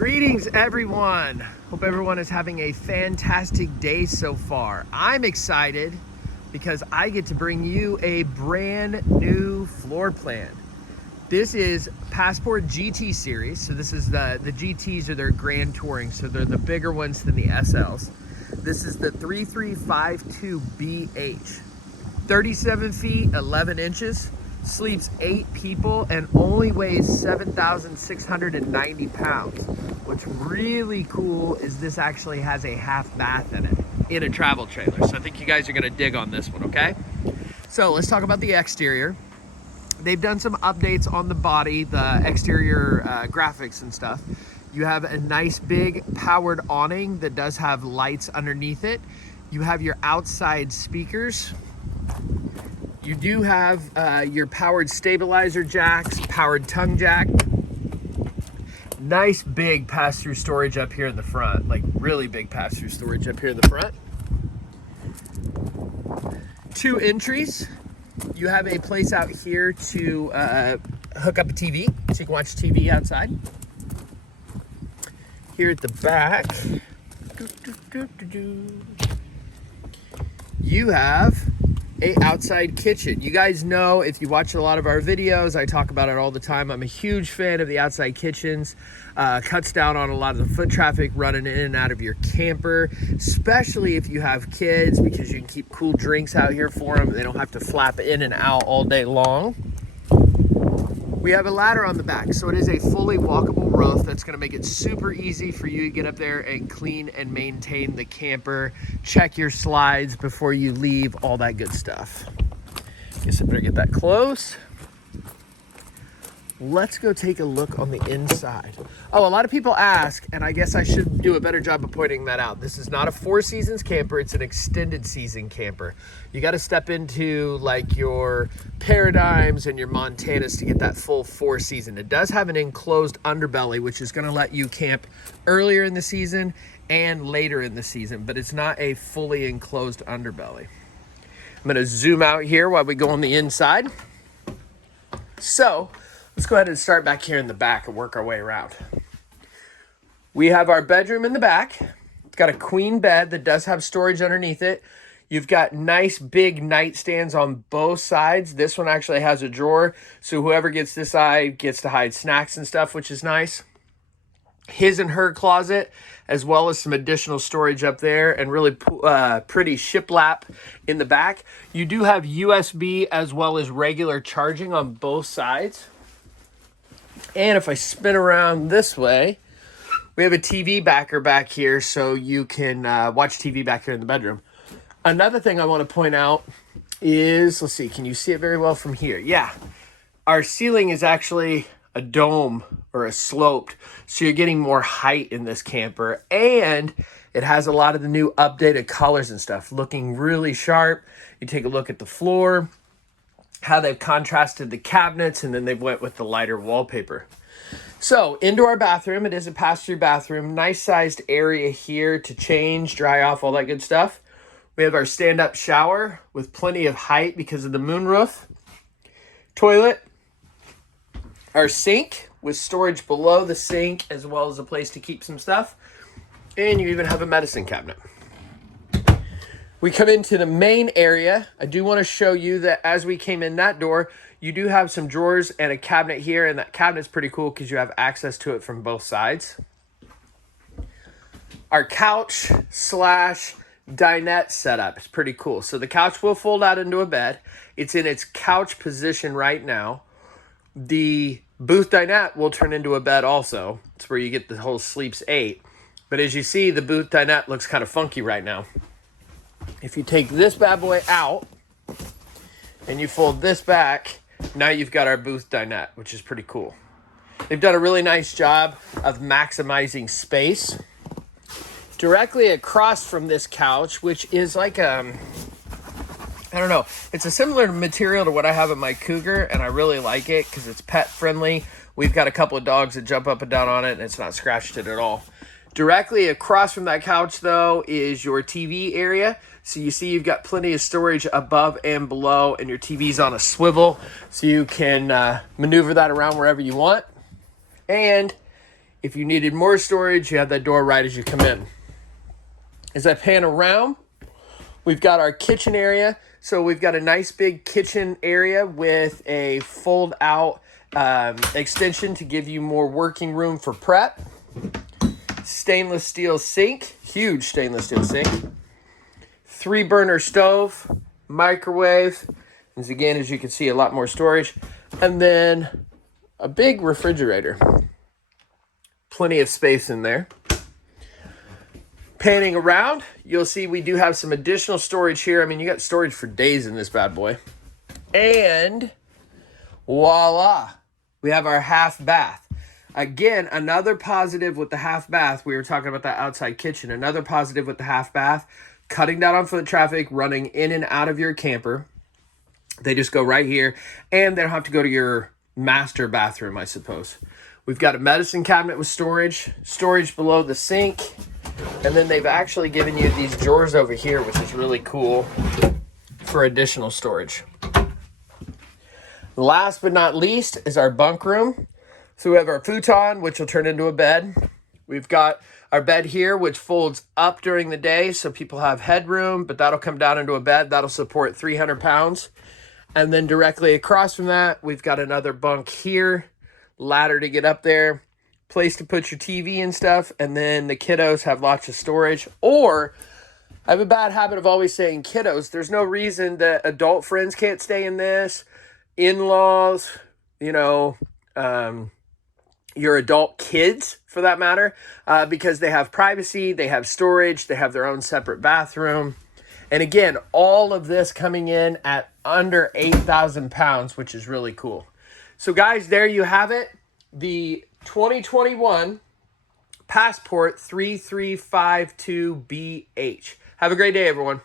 Greetings everyone. Hope everyone is having a fantastic day so far. I'm excited because I get to bring you a brand new floor plan. This is Passport GT series. So this is the GTs are their grand touring. So they're the bigger ones than the SLs. This is the 3352BH. 37 feet, 11 inches. Sleeps 8 people and only weighs 7,690 pounds. What's really cool is this actually has a half bath in it, in a travel trailer. So I think you guys are gonna dig on this one, okay? So let's talk about the exterior. They've done some updates on the body, the exterior graphics and stuff. You have a nice big powered awning that does have lights underneath it. You have your outside speakers. You do have your powered stabilizer jacks, powered tongue jack. Nice big pass-through storage up here in the front, like really big pass-through storage up here in the front. 2 entries. You have a place out here to hook up a TV, so you can watch TV outside. Here at the back, you have a outside kitchen. You guys know, if you watch a lot of our videos, I talk about it all the time. I'm a huge fan of the outside kitchens. Cuts down on a lot of the foot traffic running in and out of your camper, especially if you have kids, because you can keep cool drinks out here for them. They don't have to flap in and out all day long. We have a ladder on the back, so it is a fully walkable roof that's gonna make it super easy for you to get up there and clean and maintain the camper, check your slides before you leave, all that good stuff. Guess I better get that close. Let's go take a look on the inside. Oh, a lot of people ask, and I guess I should do a better job of pointing that out. This is not a 4 seasons camper, it's an extended season camper. You gotta step into like your Paradigms and your Montanas to get that full 4 season. It does have an enclosed underbelly, which is gonna let you camp earlier in the season and later in the season, but it's not a fully enclosed underbelly. I'm gonna zoom out here while we go on the inside. So, let's go ahead and start back here in the back and work our way around. We have our bedroom in the back. It's got a queen bed that does have storage underneath it. You've got nice big nightstands on both sides. This one actually has a drawer, so whoever gets this side gets to hide snacks and stuff, which is nice. His and her closet, as well as some additional storage up there, and really pretty shiplap in the back. You do have USB as well as regular charging on both sides. And if I spin around this way, we have a TV backer back here, so you can watch TV back here in the bedroom. Another thing I want to point out is, let's see, can you see it very well from here? Yeah, our ceiling is actually a dome or a sloped, so you're getting more height in this camper, and it has a lot of the new updated colors and stuff, looking really sharp. You take a look at the floor, how they've contrasted the cabinets, and then they've went with the lighter wallpaper. So into our bathroom, it is a pass-through bathroom, nice sized area here to change, dry off, all that good stuff. We have our stand-up shower with plenty of height because of the moonroof. Toilet, our sink with storage below the sink, as well as a place to keep some stuff. And you even have a medicine cabinet. We come into the main area. I do want to show you that as we came in that door, you do have some drawers and a cabinet here, and that cabinet's pretty cool because you have access to it from both sides. Our couch slash dinette setup is pretty cool. So the couch will fold out into a bed. It's in its couch position right now. The booth dinette will turn into a bed also. It's where you get the whole sleeps 8. But as you see, the booth dinette looks kind of funky right now. If you take this bad boy out and you fold this back, now you've got our booth dinette, which is pretty cool. They've done a really nice job of maximizing space. Directly across from this couch, which is like I don't know, it's a similar material to what I have in my Cougar, and I really like it because it's pet friendly. We've got a couple of dogs that jump up and down on it, and it's not scratched it at all. Directly across from that couch, though, is your TV area. So you see you've got plenty of storage above and below, and your TV's on a swivel, so you can maneuver that around wherever you want. And If you needed more storage, you have that door right as you come in. As I pan around, we've got our kitchen area. So we've got a nice big kitchen area with a fold out extension to give you more working room for prep. Stainless steel sink, huge stainless steel sink. 3-burner stove, microwave. And again, as you can see, a lot more storage. And then a big refrigerator. Plenty of space in there. Panning around, you'll see we do have some additional storage here. I mean, you got storage for days in this bad boy. And voila, we have our half bath. Again, another positive with the half bath. We were talking about that outside kitchen. Another positive with the half bath, cutting down on foot traffic, running in and out of your camper. They just go right here, and they don't have to go to your master bathroom, I suppose. We've got a medicine cabinet with storage below the sink. And then they've actually given you these drawers over here, which is really cool for additional storage. Last but not least is our bunk room. So we have our futon, which will turn into a bed. We've got our bed here, which folds up during the day, so people have headroom, but that'll come down into a bed. That'll support 300 pounds. And then directly across from that, we've got another bunk here, ladder to get up there, place to put your TV and stuff, and then the kiddos have lots of storage. Or I have a bad habit of always saying kiddos. There's no reason that adult friends can't stay in this, in-laws, your adult kids for that matter, because they have privacy, they have storage, they have their own separate bathroom. And again, all of this coming in at under 8,000 pounds, which is really cool. So guys, there you have it. The 2021 Passport 3352BH. Have a great day, everyone.